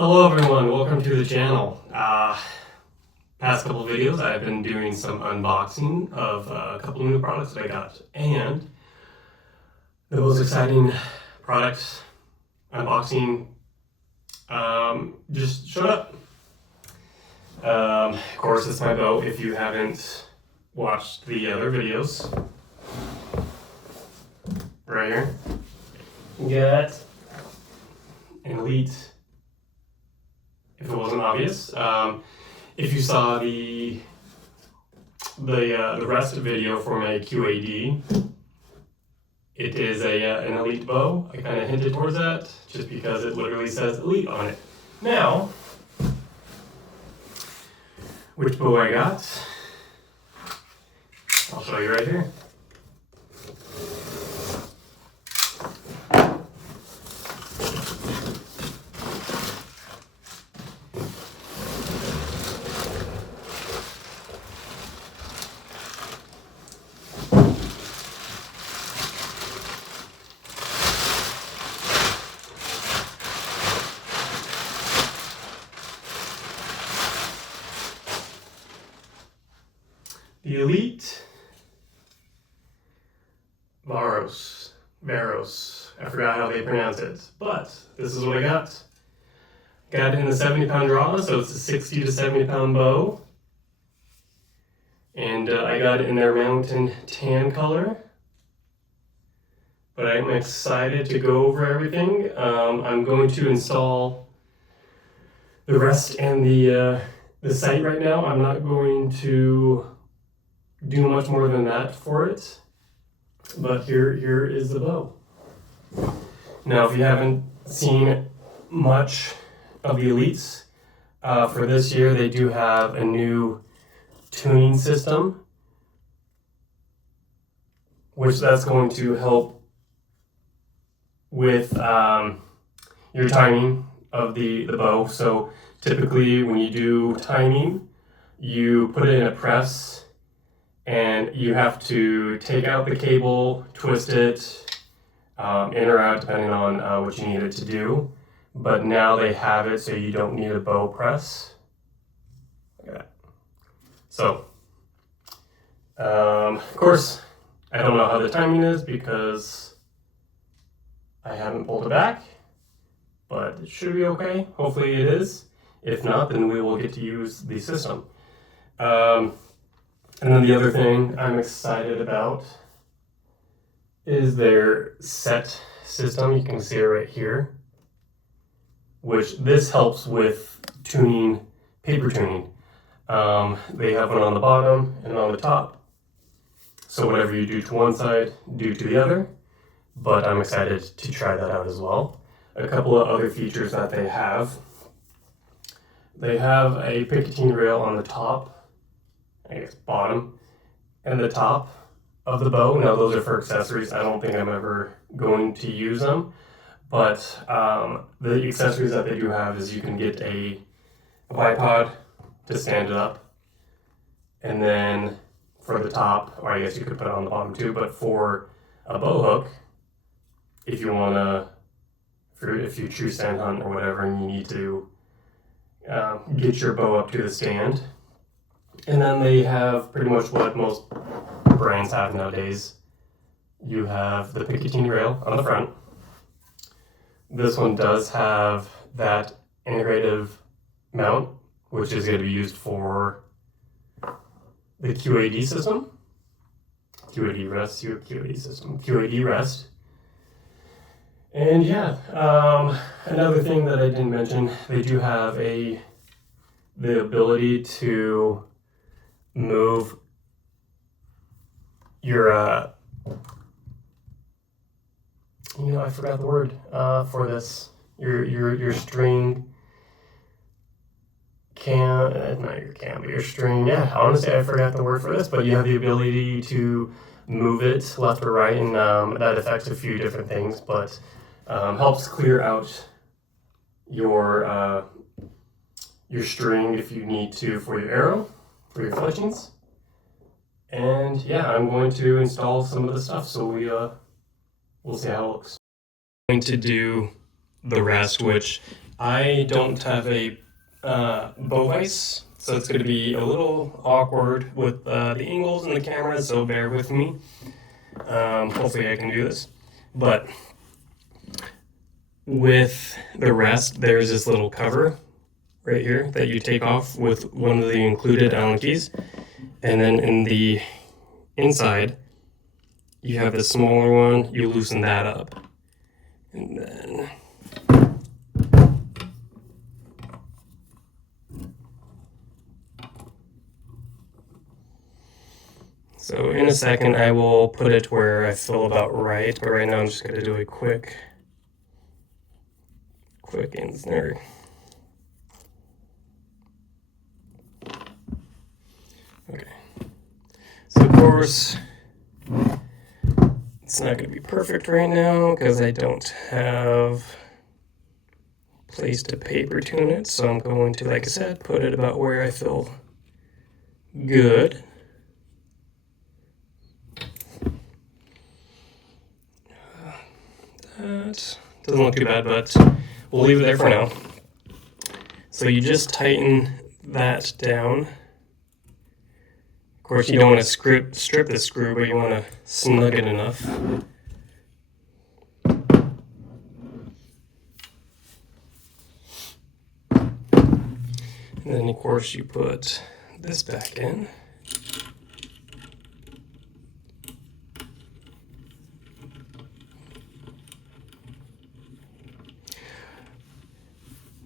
Hello everyone, welcome to the channel. Past couple videos I've been doing some unboxing of a couple of new products that I got, and the most exciting product unboxing just showed up. Of course, it's my bow. If you haven't watched the other videos, right here, you got an Elite. If it wasn't obvious, if you saw the rest of the video for my QAD, it is an Elite bow. I kind of hinted towards that just because it literally says Elite on it. Now, which bow I got? I'll show you right here. The Elite Varos. I forgot how they pronounce it, but this is what I got. Got it in the 70-pound draw, so it's a 60 to 70-pound bow. And I got it in their mountain tan color. But I'm excited to go over everything. I'm going to install the rest and the sight right now. I'm not going to do much more than that for it, but here is the bow. Now, if you haven't seen much of the Elites, for this year they do have a new tuning system, which that's going to help with your timing of the bow. So typically when you do timing, you put it in a press and you have to take out the cable, twist it in or out depending on what you need it to do. But now they have it so you don't need a bow press. Look at that. So, of course, I don't know how the timing is because I haven't pulled it back, but it should be okay. Hopefully it is. If not, then we will get to use the system. And then the other thing I'm excited about is their set system. You can see it right here, which this helps with tuning, paper tuning. They have one on the bottom and on the top. So whatever you do to one side, do to the other. But I'm excited to try that out as well. A couple of other features that they have. They have a picatinny rail on the top, I guess bottom, and the top of the bow. Now those are for accessories. I don't think I'm ever going to use them, but the accessories that they do have is you can get a bipod to stand it up, and then for the top, or I guess you could put it on the bottom too, but for a bow hook, if you want to, if you choose stand hunt or whatever and you need to get your bow up to the stand. And then they have pretty much what most brands have nowadays. You have the picatinny rail on the front. This one does have that integrative mount, which is going to be used for the QAD system. QAD rest. And yeah, another thing that I didn't mention, they do have the ability to move your I forgot the word for this. Your string but your string. Yeah, honestly, I forgot the word for this, but you have the ability to move it left or right, and that affects a few different things, but helps clear out your string if you need to for your arrow, for your fletchings. And yeah, I'm going to install some of the stuff, so we'll see how it looks. I'm going to do the rest, which I don't have a bow vise, so it's going to be a little awkward with the angles and the camera, so bear with me. Hopefully I can do this. But with the rest, there's this little cover right here that you take off with one of the included Allen keys. And then in the inside, you have the smaller one, you loosen that up. And then so in a second I will put it where I feel about right, but right now I'm just going to do a quick ensnare. Okay. So of course, it's not going to be perfect right now because I don't have a place to paper tune it. So I'm going to, like I said, put it about where I feel good. That doesn't look too bad, but we'll leave it there for now. So you just tighten that down. Of course, you don't want to strip the screw, but you want to snug it enough. And then, of course, you put this back in.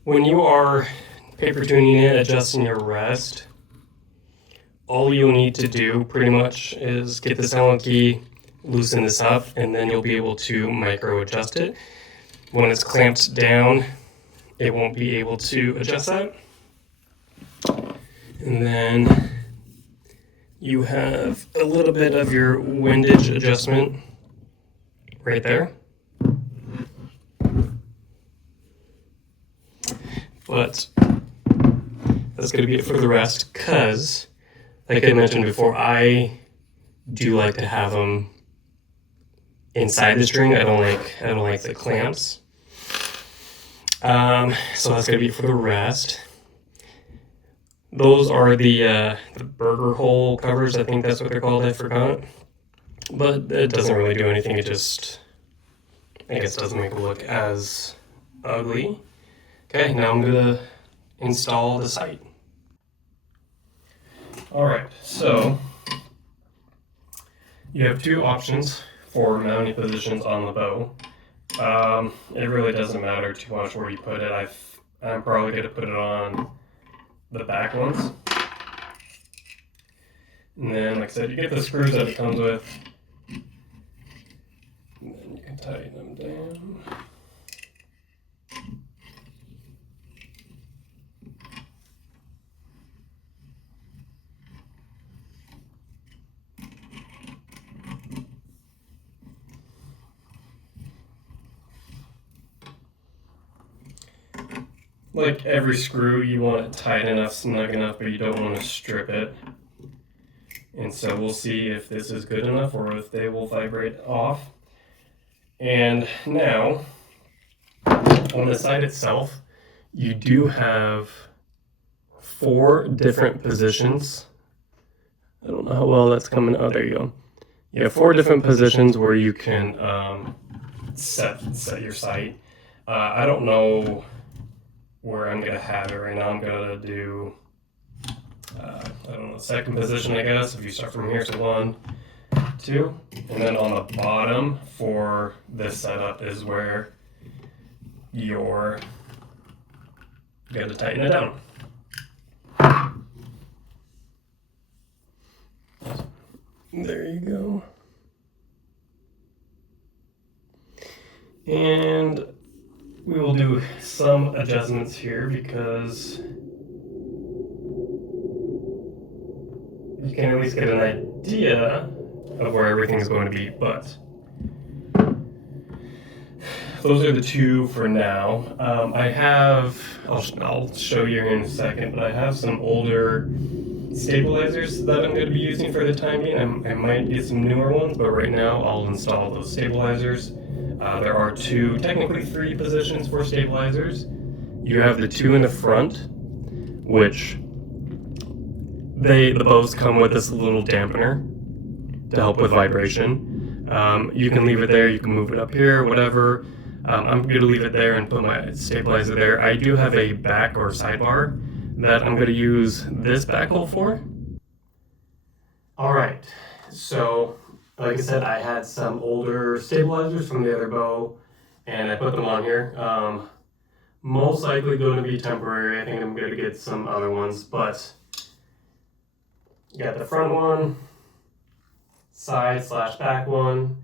When you are paper tuning it, adjusting your rest, all you'll need to do pretty much is get this Allen key, loosen this up, and then you'll be able to micro adjust it. When it's clamped down, it won't be able to adjust that. And then you have a little bit of your windage adjustment right there. But that's going to be it for the rest, because, like I mentioned before, I do like to have them inside the string. I don't like the clamps. So that's going to be it for the rest. Those are the burger hole covers. I think that's what they're called. I forgot. But it doesn't really do anything. It just, I guess, doesn't make it look as ugly. Okay, now I'm gonna install the sight. All right, so you have two options for mounting positions on the bow. It really doesn't matter too much where you put it. I'm probably gonna put it on the back ones. And then, like I said, you get the screws that it comes with. And then you can tighten them down. Like every screw, you want it tight enough, snug enough, but you don't want to strip it. And so we'll see if this is good enough or if they will vibrate off. And now, on the side itself, you do have 4 different positions. I don't know how well that's coming. Oh, there you go. You have 4 different positions where you can set your sight. I don't know where I'm gonna have it right now. I'm gonna do, I don't know, second position, I guess. If you start from here, so 1, 2, and then on the bottom for this setup is where you got to tighten it down. There you go. And we will do some adjustments here because you can at least get an idea of where everything is going to be, but those are the 2 for now. I'll show you in a second, but I have some older stabilizers that I'm going to be using for the time being. I might get some newer ones, but right now I'll install those stabilizers. There are 2, technically 3 positions for stabilizers, You have the two in the front, which the bows come with this little dampener to help with vibration. You can leave it there, you can move it up here, whatever. I'm going to leave it there and put my stabilizer there. I do have a back or sidebar that I'm going to use this back hole for. Alright, so like I said, I had some older stabilizers from the other bow and I put them on here. Most likely going to be temporary. I think I'm going to get some other ones, but you got the front one, side/back one,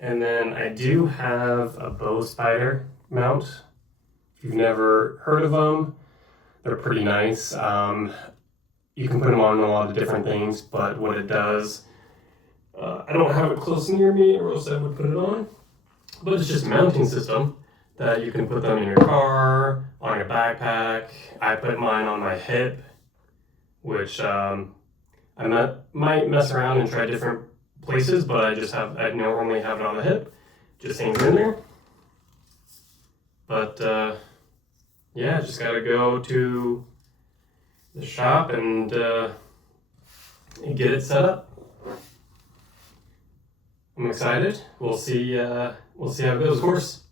and then I do have a bow spider mount. If you've never heard of them, they're pretty nice. You can put them on a lot of different things, but what it does, I don't have it close near me or else I would put it on, but it's just a mounting system that you can put them in your car, on your backpack. I put mine on my hip, which I might mess around and try different places, but I normally have it on the hip. Just hangs in there. But yeah, just gotta go to the shop and get it set up. I'm excited. We'll see how it goes. Of course,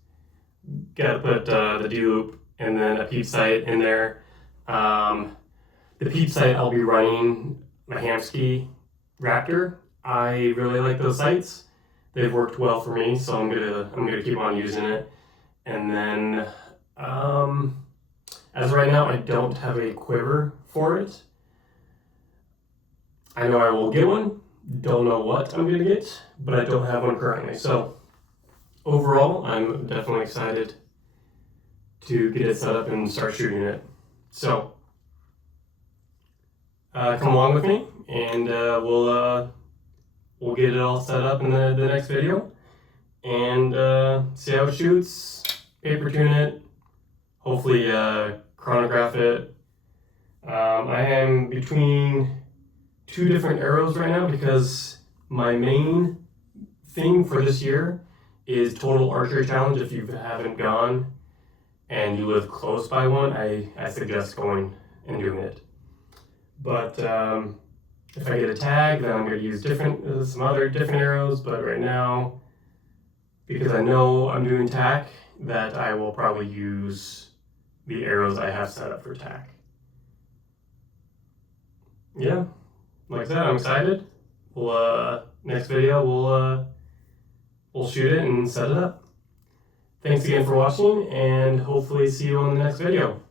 gotta put the D-loop and then a peep sight in there. The peep sight, I'll be running my Hamsky Raptor. I really like those sights. They've worked well for me, so I'm gonna keep on using it. And then as of right now, I don't have a quiver for it. I know I will get one. Don't know what I'm gonna get, but I don't have one currently. So overall, I'm definitely excited to get it set up and start shooting it. So come along with me, and we'll get it all set up in the next video, and see how it shoots, paper tune it, hopefully chronograph it. I am between two different arrows right now because my main thing for this year is Total Archery Challenge. If you haven't gone and you live close by one, I suggest going and doing it. But if I get a tag, then I'm going to use some other different arrows. But right now, because I know I'm doing tack, that I will probably use the arrows I have set up for tack. Yeah, like I said, I'm excited. Next video, we'll shoot it and set it up. Thanks again for watching, and hopefully see you on the next video.